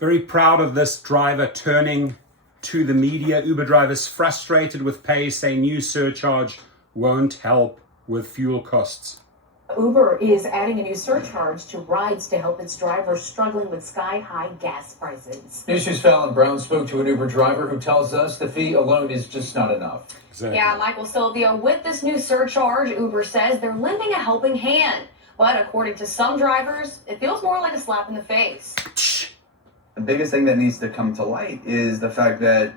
Very proud of this driver turning to the media. Uber drivers frustrated with pay say new surcharge won't help with fuel costs. Uber is adding a new surcharge to rides to help its drivers struggling with sky-high gas prices. News 2's Fallon Brown spoke to an Uber driver who tells us the fee alone is just not enough. Exactly. Yeah, Michael Silvio, with this new surcharge, Uber says they're lending a helping hand. But according to some drivers, it feels more like a slap in the face. The biggest thing that needs to come to light is the fact that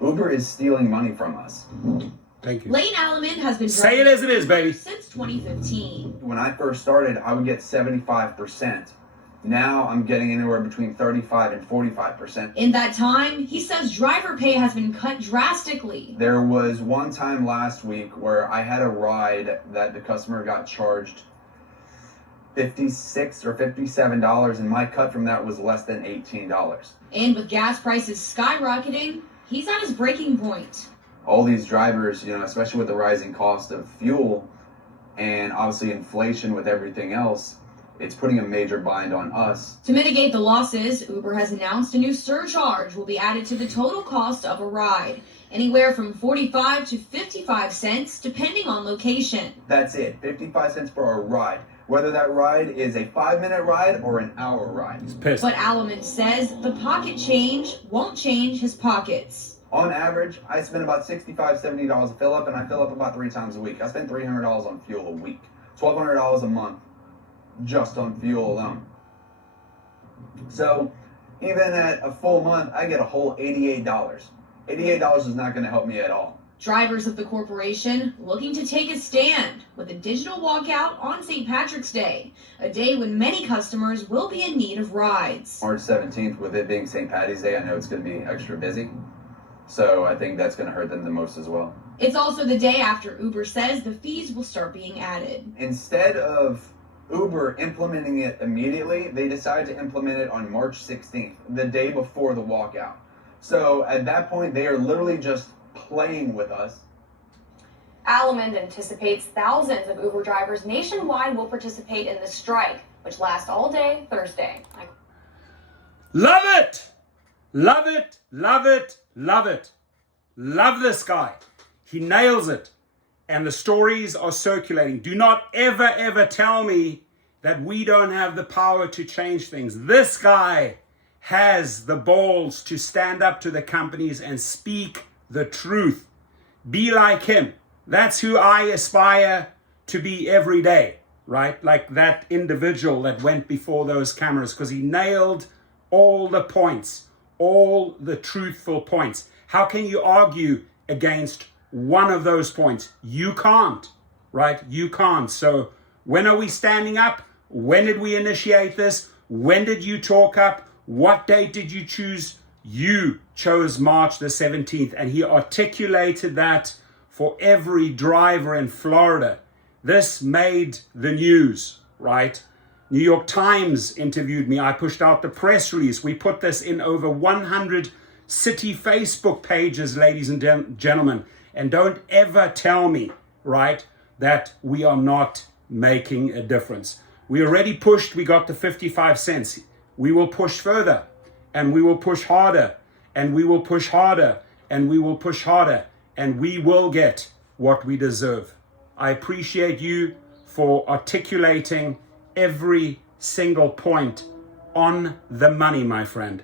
Uber is stealing money from us. Thank you. Lane Alleman has been Say it as it is, baby. Since 2015. When I first started, I would get 75%. Now I'm getting anywhere between 35 and 45%. In that time, he says driver pay has been cut drastically. There was one time last week where I had a ride that the customer got charged $56 or $57, and my cut from that was less than $18. And with gas prices skyrocketing, he's at his breaking point. All these drivers, especially with the rising cost of fuel and obviously inflation with everything else, it's putting a major bind on us. To mitigate the losses, Uber has announced a new surcharge will be added to the total cost of a ride, anywhere from 45 to 55 cents, depending on location. That's it, 55 cents for a ride. Whether that ride is a 5-minute ride or an hour ride. He's pissed. But Alleman says the pocket change won't change his pockets. On average, I spend about $65, $70 to fill up, and I fill up about 3 times a week. I spend $300 on fuel a week, $1,200 a month just on fuel alone. So even at a full month, I get a whole $88. $88 is not going to help me at all. Drivers of the corporation looking to take a stand with a digital walkout on St. Patrick's Day, a day when many customers will be in need of rides. March 17th, with it being St. Patty's Day, I know it's going to be extra busy. So I think that's going to hurt them the most as well. It's also the day after Uber says the fees will start being added. Instead of Uber implementing it immediately, they decided to implement it on March 16th, the day before the walkout. So at that point, they are literally just playing with us. Alleman anticipates thousands of Uber drivers nationwide will participate in the strike, which lasts all day Thursday. Love it! Love it, love it, love it. Love this guy. He nails it. And the stories are circulating. Do not ever, ever tell me that we don't have the power to change things. This guy has the balls to stand up to the companies and speak the truth. Be like him. That's who I aspire to be every day, right? Like that individual that went before those cameras, because he nailed all the points. All the truthful points. How can you argue against one of those points? You can't, right? You can't. So when are we standing up? When did we initiate this? When did you talk up? What date did you choose? You chose March the 17th, and he articulated that for every driver in Florida. This made the news, right? New York Times interviewed me. I pushed out the press release. We put this in over 100 city Facebook pages, ladies and gentlemen. And don't ever tell me, right, that we are not making a difference. We already pushed. We got the 55 cents. We will push further, and we will push harder, and we will push harder, and we will push harder, and we will get what we deserve. I appreciate you for articulating every single point on the money, my friend.